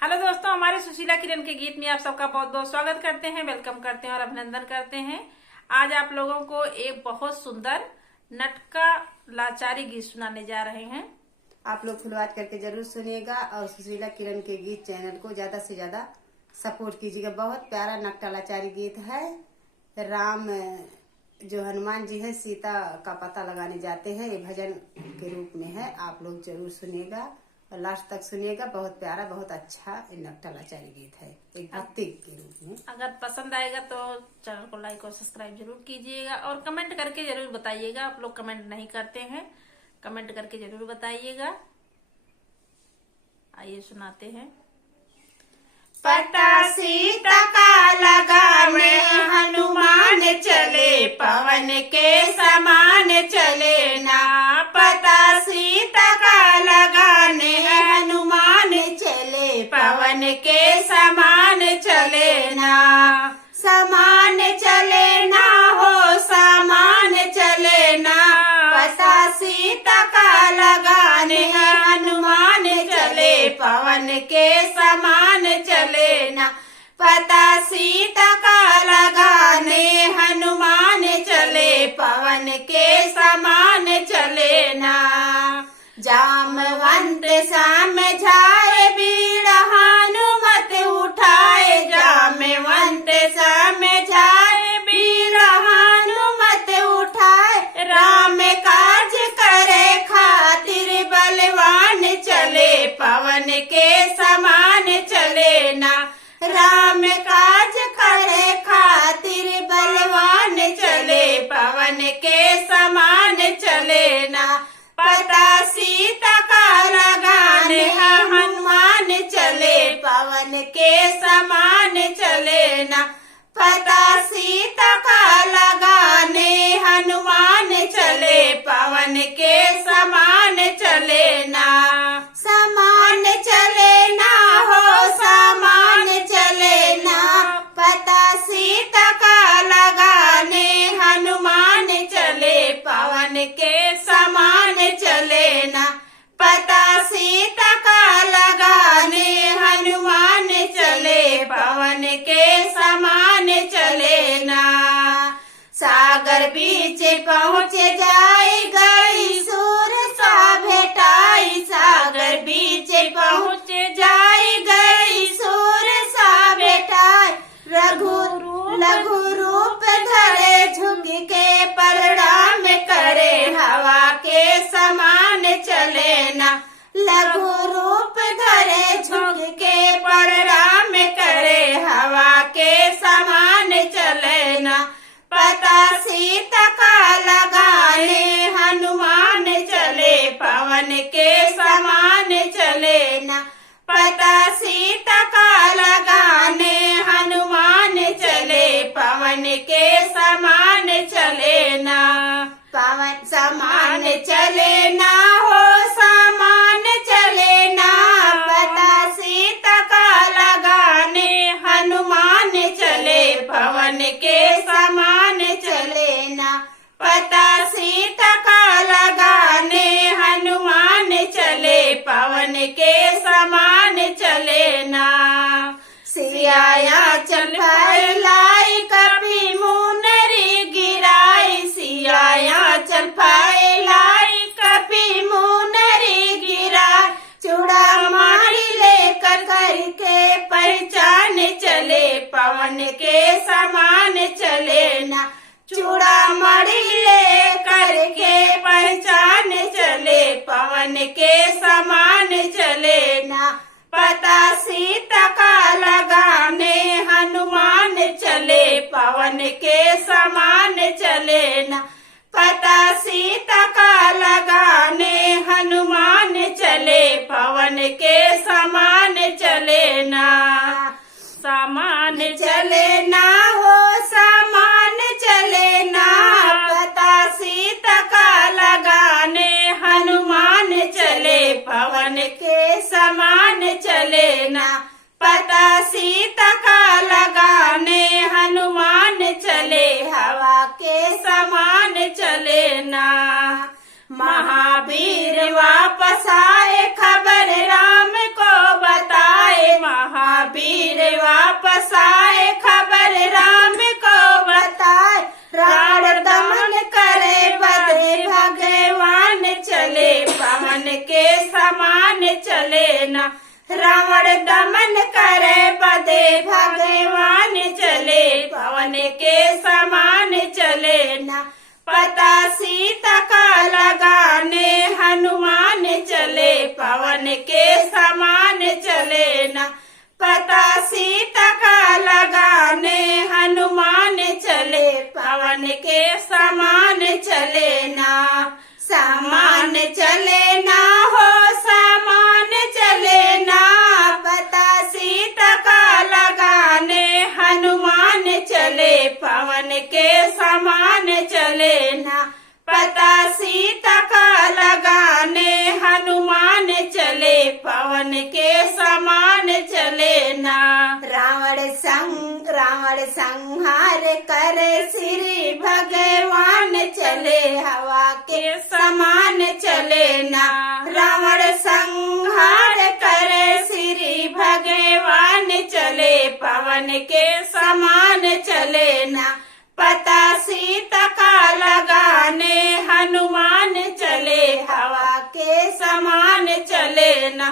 Hello दोस्तों, हमारे सुशीला किरण के गीत में आप सबका बहुत बहुत स्वागत करते हैं, वेलकम करते हैं और अभिनंदन करते हैं। आज आप लोगों को एक बहुत सुंदर नटका लाचारी गीत सुनाने जा रहे हैं। आप लोग फुलवात करके जरूर सुनिएगा और सुशीला किरण के गीत चैनल को ज्यादा से ज्यादा सपोर्ट कीजिएगा। बहुत प्यारा नटका लाचारी गीत है। राम जो हनुमान जी है सीता का पता लगाने जाते हैं, ये भजन के रूप में है। आप लोग जरूर सुनिएगा और लास्ट तक सुनिएगा। बहुत प्यारा, बहुत अच्छा नटका लाचारी गीत है, एक भक्ति के रूप में। अगर पसंद आएगा तो चैनल को लाइक और सब्सक्राइब जरूर कीजिएगा और कमेंट करके जरूर बताइएगा। आप लोग कमेंट नहीं करते हैं, कमेंट करके जरूर बताइएगा। आइए सुनाते हैं। पता सीता का लगाने हनुमान चले, पवन के समान चले ना। पता सीता का लगाने हनुमान चले, पवन के समान चले ना। समान चले ना हो, समान चले ना। पता सीता का लगाने हनुमान चले, पवन के समान चले ना। पता सीता का लगाने हनुमान चले, पवन के समान चले ना। जामवंत समझाए वीर हनुमत उठाए, जामवंत समझाए वीर हनुमत उठाए। राम काज करे खातिर बलवान चले, पवन के समान चले ना। राम काज करे खातिर बलवान चले, पवन के समान चले ना। पता सीता का लगाने हनुमान चले, पवन के समान चले ना। पता सीता का लगाने हनुमान चले, पवन के समान चले ना। समान चले ना हो, समान चले ना। पता सीता का लगाने हनुमान चले, पवन के समान चले ना। पता सीता का लगाने हनुमान चले, पवन के समान चले ना। सागर बीच पहुँच जाए गई सुर सा भेटाई, सागर बीच पहुँच जाए गई सुर सा भेटाई। लघु रूप धरे झुक के प्रणाम करे, हवा के समान चले ना। लघु रूप धरे झुक के प्रणाम करे, हवा के समान चले ना। पता सीता का लगाने हनुमान चले, पवन के समान चले ना। पता सीता का लगाने हनुमान चले, पवन के समान चले ना। पवन समान चले ना हो, समान चले ना। पता सीता का लगाने हनुमान चले, पवन के समान चले ना। पता सीता का लगाने हनुमान चले, पवन के समान चले ना। सियाया चल फैलाई कभी मुनरी गिराई, सियाया चल फैलाई कभी मुनरी गिराई। चूड़ामारी लेकर करके पहचान चले, पवन के समान चले ना। चूड़ामारी लेकर के पहचान चले, पवन के समान चले ना। पता सीता का लगाने हनुमान चले, पवन के समान चले ना। पता सीता का लगाने हनुमान चले, पवन के समान चले ना। समान चले ना हो, समान चले ना। पता सीता का लगाने हनुमान चले, पवन के समान चले ना। पता ना। रावण दमन करे बदे भगवान चले, पवन के समान चले ना। पता सीता का लगाने हनुमान चले, पवन के समान चले ना। पता सीता का लगाने हनुमान चले, पवन के समान चले ना। समान चले ना हो समान चले ना, पता सीता का लगाने हनुमान चले, पवन के समान चले ना। पता सीता का लगाने हनुमान चले, पवन के समान चले ना। रावण संहार करे श्री भगवान चले, हवा के समान चले ना। रावण संहार करे श्री भगवान चले, पवन के समान चले ना। पता सीता का लगाने हनुमान चले, हवा के समान चले ना।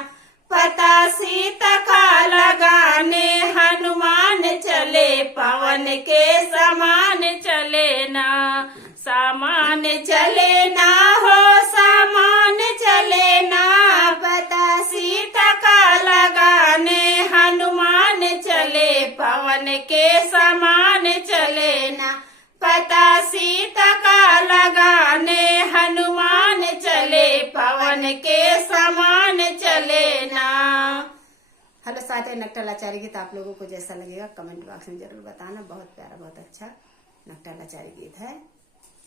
पता सीता का लगाने हनुमान चले, पवन के समान चले ना। समान चले ना हो समान चले ना, पता सीता का लगाने हनुमान चले, पवन के समान चले ना। पता सीता का लगाने हनुमान चले, पवन के समान चले ना। हेलो साथियों, नकटा लाचारी गीत आप लोगों को जैसा लगेगा कमेंट बॉक्स में जरूर बताना। बहुत प्यारा, बहुत अच्छा नकटा लाचारी गीत है।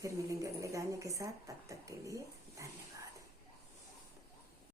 फिर मिलेंगे अगले गाने के साथ, तब तक के लिए धन्यवाद।